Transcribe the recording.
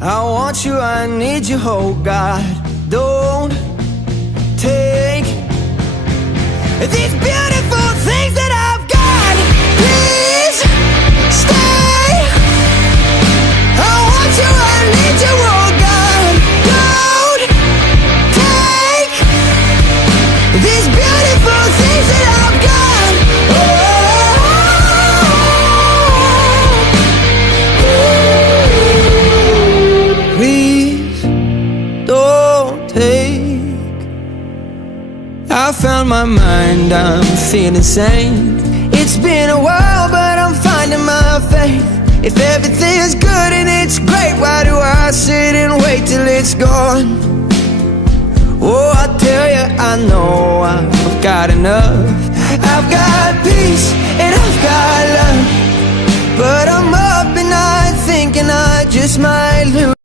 I want you, I need you, oh God. Don't take these beautiful things that I've got. Please stay. I want you, I need you, oh God. Don't take these beautiful things that I've got. Please don't take. I found my mind, I'm feeling sane. It's been a while, but I'm finding my faith. If everything's good and it's great, why do I sit and wait till it's gone? Oh, I tell you, I know I've got enough. I've got peace and I've got love, but I'm up at night thinking I just might lose.